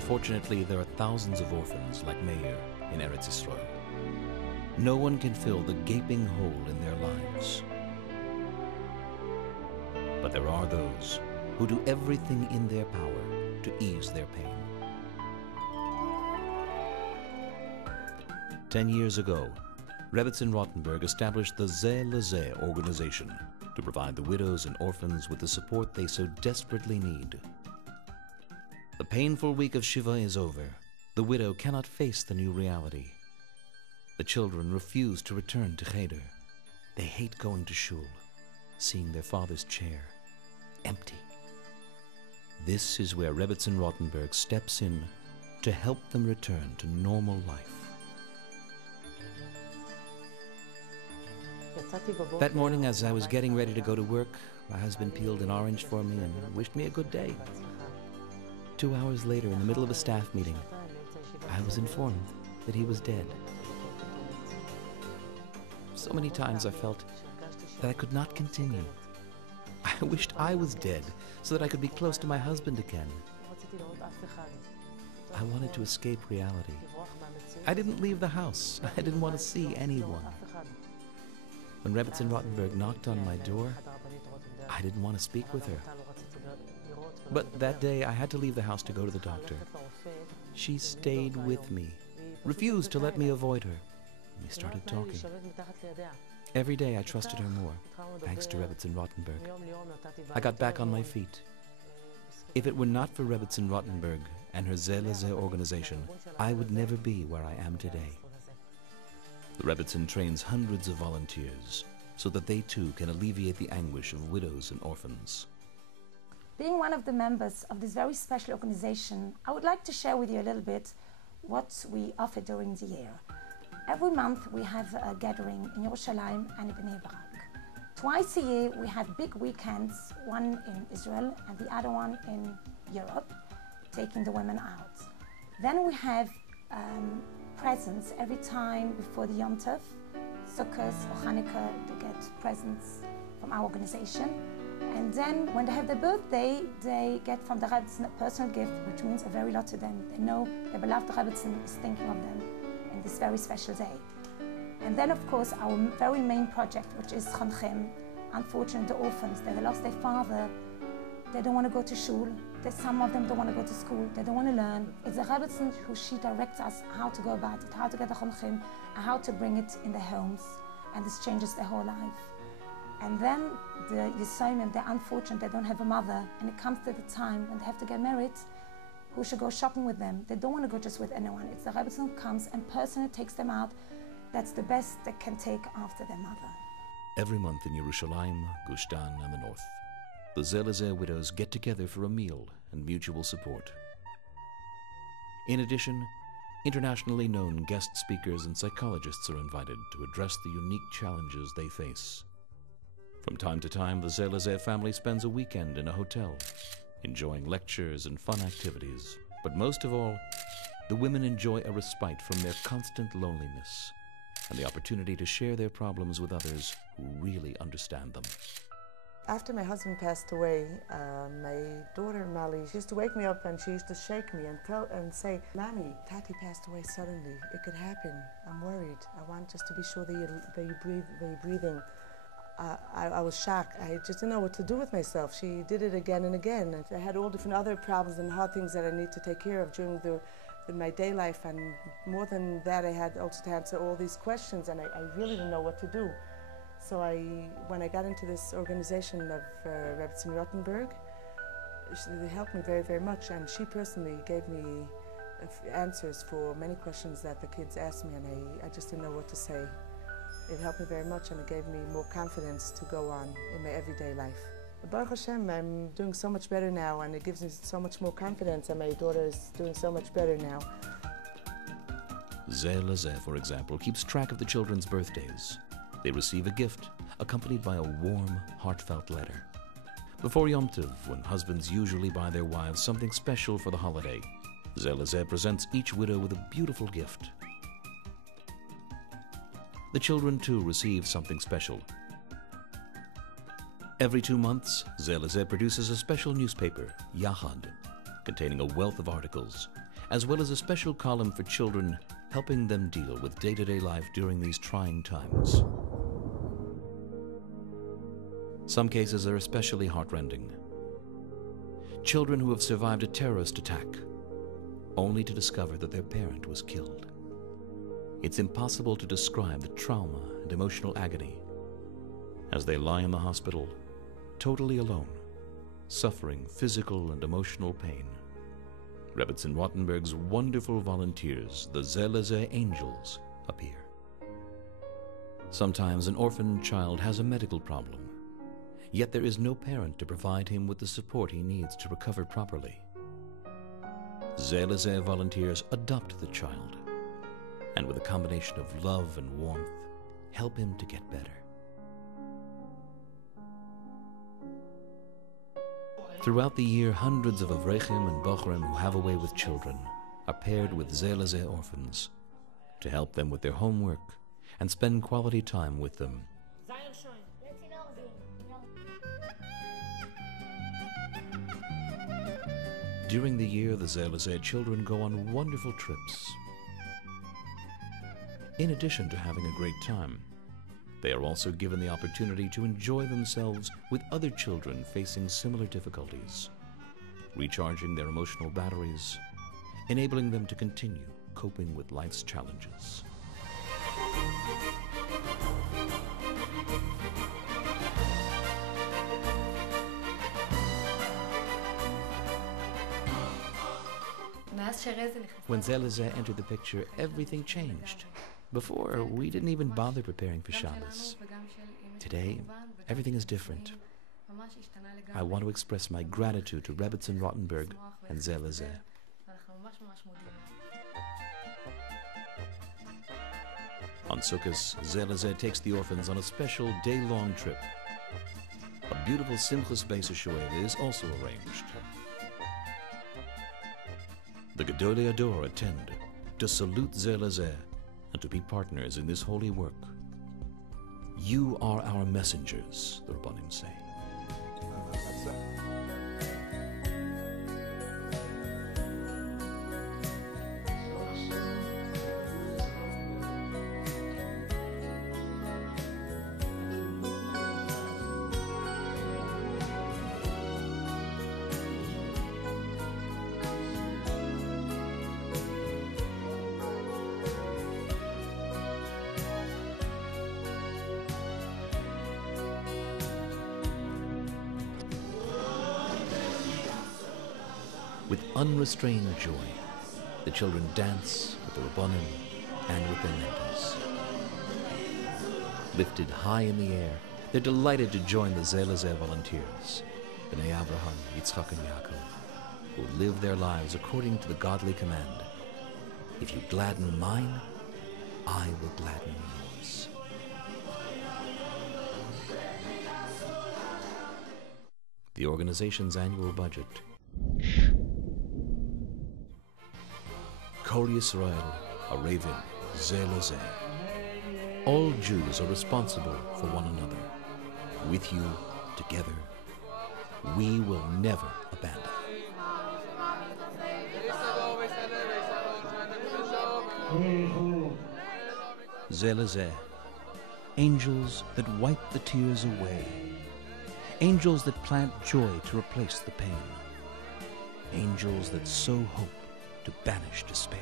Unfortunately, there are thousands of orphans like Meir in Eretz Yisrael. No one can fill the gaping hole in their lives. But there are those who do everything in their power to ease their pain. 10 years ago, Rebbetzin Rottenberg established the Zeh Lazeh organization to provide the widows and orphans with the support they so desperately need. The painful week of Shiva is over. The widow cannot face the new reality. The children refuse to return to Cheder. They hate going to shul, seeing their father's chair empty. This is where Rebbetzin Rottenberg steps in to help them return to normal life. That morning, as I was getting ready to go to work, my husband peeled an orange for me and wished me a good day. 2 hours later, in the middle of a staff meeting, I was informed that he was dead. So many times I felt that I could not continue. I wished I was dead so that I could be close to my husband again. I wanted to escape reality. I didn't leave the house. I didn't want to see anyone. When Rebbetzin Rottenberg knocked on my door, I didn't want to speak with her. But that day I had to leave the house to go to the doctor. She stayed with me, refused to let me avoid her. We started talking. Every day I trusted her more, thanks to Rebbetzin Rottenberg. I got back on my feet. If it were not for Rebbetzin Rottenberg and her Zeh Lazeh organization, I would never be where I am today. The Rebbetzin trains hundreds of volunteers so that they too can alleviate the anguish of widows and orphans. Being one of the members of this very special organization, I would like to share with you a little bit what we offer during the year. Every month we have a gathering in Yerushalayim and in Bnei Brak. Twice a year we have big weekends, one in Israel and the other one in Europe, taking the women out. Then we have presents every time before the Yom Tov, Sukkot or Hanukkah, to get presents from our organization. And then when they have their birthday, they get from the Rebbetzin a personal gift, which means a very lot to them. They know their beloved Rebbetzin is thinking of them in this very special day. And then, of course, our very main project, which is Chonchim, unfortunately the orphans, they lost their father, they don't want to go to shul, some of them don't want to go to school, they don't want to learn. It's the Rebbetzin who she directs us how to go about it, how to get the Chonchim, and how to bring it in their homes, and this changes their whole life. And then the Yisoimim, they're unfortunate, they don't have a mother, and it comes to the time when they have to get married, who should go shopping with them. They don't want to go just with anyone. It's the Rebbetzin who comes and personally takes them out. That's the best they can take after their mother. Every month in Yerushalayim, Gush Dan, and the north, the Zeh Lazeh widows get together for a meal and mutual support. In addition, internationally known guest speakers and psychologists are invited to address the unique challenges they face. From time to time, the Zeh Lazeh family spends a weekend in a hotel, enjoying lectures and fun activities. But most of all, the women enjoy a respite from their constant loneliness and the opportunity to share their problems with others who really understand them. After my husband passed away, my daughter Mali, she used to wake me up and she used to shake me and say, "Mommy, Tati passed away suddenly. It could happen. I'm worried. I want just to be sure that you're breathing." I was shocked. I just didn't know what to do with myself. She did it again and again. And I had all different other problems and hard things that I need to take care of during my day life. And more than that, I had also to answer all these questions, and I really didn't know what to do. So when I got into this organization of Rebbetzin Rottenberg, they helped me very, very much. And she personally gave me answers for many questions that the kids asked me, and I just didn't know what to say. It helped me very much, and it gave me more confidence to go on in my everyday life. Baruch Hashem, I'm doing so much better now, and it gives me so much more confidence, and my daughter is doing so much better now. Zeh Lazeh, for example, keeps track of the children's birthdays. They receive a gift, accompanied by a warm, heartfelt letter. Before Yom Tov, when husbands usually buy their wives something special for the holiday, Zeh Lazeh presents each widow with a beautiful gift. The children, too, receive something special. Every 2 months, Zeh Lazeh produces a special newspaper, Yachad, containing a wealth of articles, as well as a special column for children, helping them deal with day-to-day life during these trying times. Some cases are especially heartrending. Children who have survived a terrorist attack, only to discover that their parent was killed. It's impossible to describe the trauma and emotional agony as they lie in the hospital, totally alone, suffering physical and emotional pain. Rebbetzin-Rottenberg's wonderful volunteers, the Zeh Lazeh angels, appear. Sometimes an orphan child has a medical problem, yet there is no parent to provide him with the support he needs to recover properly. Zeh Lazeh volunteers adopt the child, and with a combination of love and warmth, help him to get better. Throughout the year, hundreds of Avrechim and Bochrim who have a way with children are paired with Zeh Lazeh orphans to help them with their homework and spend quality time with them. During the year, the Zeh Lazeh children go on wonderful trips. In addition to having a great time, they are also given the opportunity to enjoy themselves with other children facing similar difficulties, recharging their emotional batteries, enabling them to continue coping with life's challenges. When Zeh Lazeh entered the picture, everything changed. Before, we didn't even bother preparing for Shabbos. Today, everything is different. I want to express my gratitude to Rebbetzin-Rottenberg and Zeh Lazeh. On Sukkot, Zeh Lazeh takes the orphans on a special day-long trip. A beautiful Simchas Beis HaShoeva is also arranged. The Gedolei Ador attend to salute Zeh Lazeh and to be partners in this holy work. You are our messengers, the Rabbanim say. With unrestrained joy, the children dance with the Rabbanim and with their mentors. Lifted high in the air, they're delighted to join the Zeh Lazeh volunteers, Bnei Abraham, Yitzchak, and Yaakov, who live their lives according to the godly command, if you gladden mine, I will gladden yours. The organization's annual budget. Kol Yisrael, a raven, Zeh Lazeh. All Jews are responsible for one another. With you, together, we will never abandon. Zeh Lazeh, angels that wipe the tears away. Angels that plant joy to replace the pain. Angels that sow hope to banish despair.